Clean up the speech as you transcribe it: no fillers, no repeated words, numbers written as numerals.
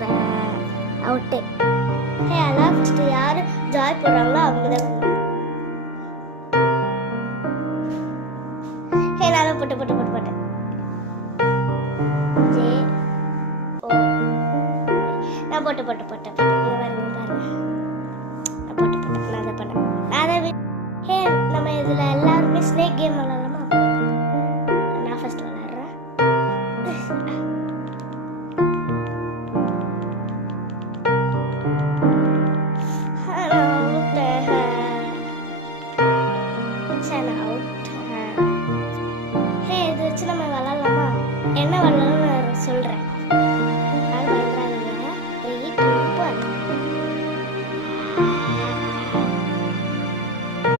போட்டுறேன். அவுட்டு. ஹே அதான் ஃபஸ்ட்டு யார் ஜாய் போடுறாங்களோ அவங்க தான் வந்து. ஹே நான் போட்டேன் ஜே ஓ நான் போட்டேன் பாருங்க நான் போட்டேன் நான் அதை பண்ணேன். ஹே நம்ம இதில் எல்லாருமே ஸ்னேக் கேம் விளாடலாம்.